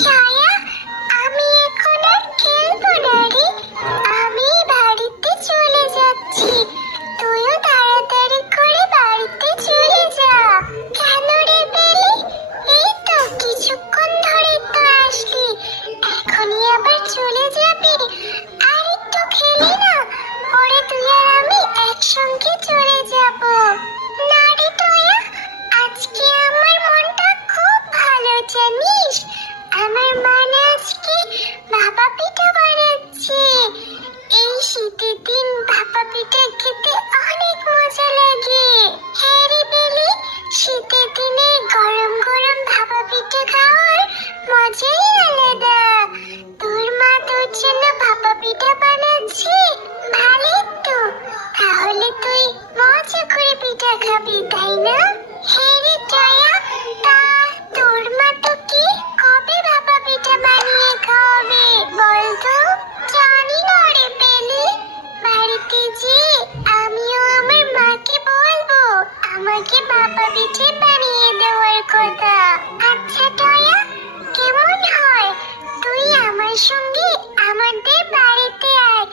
ছায়া, আমি এখন আর খেলবো না রে। আমি বাড়িতে চলে যাচ্ছি। তুইও তাড়াতাড়ি করে বাড়িতে চলে যা। কেন রে বেলি? এই তো কিছুক্ষণ ধরে তো আসলি, এখনই আবার চলে যাবি? আর একটু খেলি না, পরে তুই আর আমি একসঙ্গে চলে যাব। না রে টয়া, আজকে আমার মনটা খুব ভালো জানিস। আমার মা না আজকে ভাপা পিঠা বানাচ্ছে। এই শীতের দিন ভাপা পিঠা খেতে অনেক মজা লাগে। হ্যাঁ রে বেলি, শীতের দিনে গরম গরম ভাপা পিঠা খাওয়ার মজাই আলাদা। তোর মা তোর জন্য ভাপা পিঠা বানাচ্ছে, ভালোই তো। তাহলে তুই মজা করে পিঠা খাবি, তাই না? হ্যাঁ রে টয়া, তা তোর মা তোকে কবে ভাপা পিঠা বানিয়ে খাওয়াবে বলতো? জানি না রে বেলি, বাড়িতে যে আমিও আমার মাকে বলবো আমাকে ভাপা পিঠে বানিয়ে দেওয়ার কথা। আচ্ছা টয়া, কেমন হয় তুই আমার সঙ্গে আমাদের বাড়িতে আয়।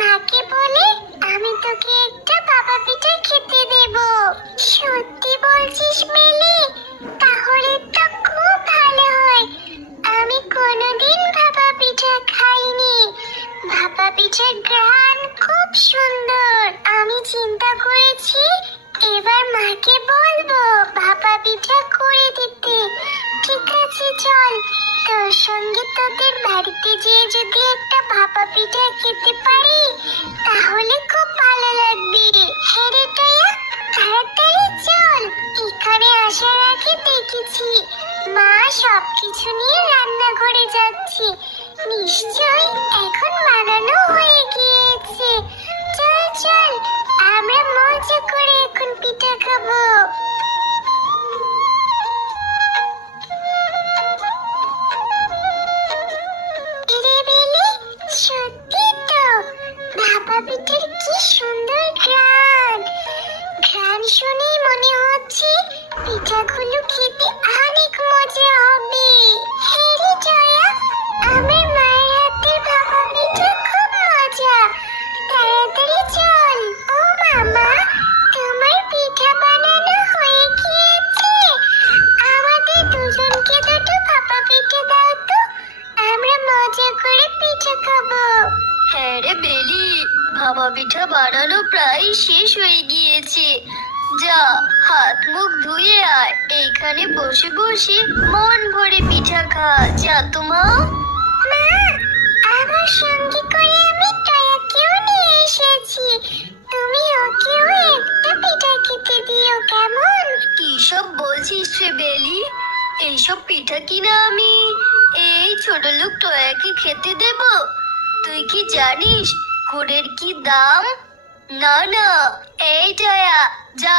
মাকে বলে আমি তোকে একটা ভাপা পিঠা খেতে দেব। সত্যি বলছিস মেলি? তাহলে তো খুব ভালো হয়। আমি কোনোদিন ভাপা পিঠা খাইনি। ভাপা পিঠার ঘ্রাণ খুব সুন্দর। আমি চিন্তা করেছি এবার মাকে বলবো ভাপা পিঠা করে দিতে। ঠিক আছে চল, তোর সঙ্গে তোদের বাড়িতে যেয়ে যদি একটা ভাপা পিঠা খেতে পারি তাহলে খুব ভালো লাগবে। হ্যাঁ রে টয়া, তাড়াতাড়ি চল। এখানে আসার আগে দেখেছি মা সবকিছু নিয়ে রান্নাঘরে যাচ্ছে। নিশ্চয়ই এখন বানানো হয়ে গিয়েছে। চল চল, আমরা মজা করে এখন পিঠা খাবো। রে বেলি, সত্যি তো ভাপা পিঠার কি সুন্দর ঘ্রাণ। ঘ্রাণ শুনেই মনে হচ্ছে পিঠাগুলো খেতে অনেক মজা হবে। হ্যাঁ রে জয়া, আমার মায়ের হাতের ভাপা পিঠা খুব মজা। তাড়াতাড়ি চল। ও মামা, তোমার পিঠা বানানো হয়ে গিয়েছে। আমাদের দুজনকে দুটো ভাপা পিঠা দাও তো, আমরা মজা করে পিঠা খাবো। হ্যাঁ রে বেলি, ভাপা পিঠা বানানো প্রায় শেষ হয়ে গিয়েছে। যা, হাত মুখ ধুয়ে আয়, এইখানে বসে বসে মন ভরে পিঠা খা। যা তো মা। মা, আমার সঙ্গে করে আমি টয়াকেও নিয়ে এসেছি। তুমি ওকেও একটা পিঠা খেতে দিও, কেমন? কি সব বলছিস রে বেলি? এইসব পিঠা কিনা আমি এই ছোট লোক টয়াকে খেতে দেব? তুই কি জানিস গুড়ের কি দাম? না না, এই টয়া, যা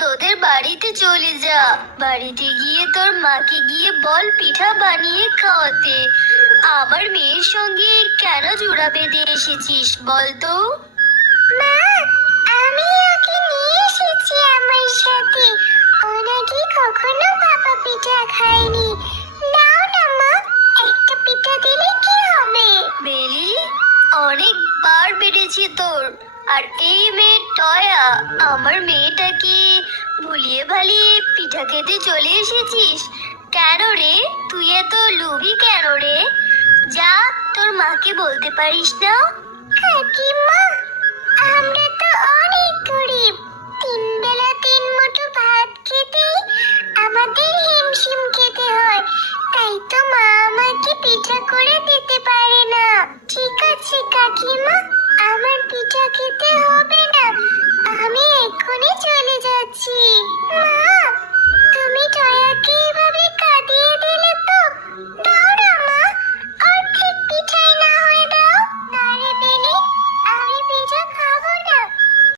তোদের বাড়িতে চলে যা। বাড়িতে গিয়ে তোর মাকে গিয়ে বল পিঠা বানিয়ে খাওয়াতে। আমার মেয়ের সঙ্গে কেন জোড়া বেঁধে এসেছিস বলতো? মা, আমি ওকে নিয়ে এসেছি আমার সাথে। ও নাকি কখনো ভাপা পিঠা খায়নি। নাও না মা, একটা পিঠা দিলে কি হবে? বেলি, অনেকবার বেড়েছে তোর। আর এই মেয়ে টয়া, আমার মেয়েটাকে ভুলিয়ে ভালিয়ে পিঠা খেতে চলে এসেছিস কেন রে? তুই এত লোভী কেন রে? যা, তোর মাকে বলতে পারিস না? কাকিমা, আমরা তো অনেক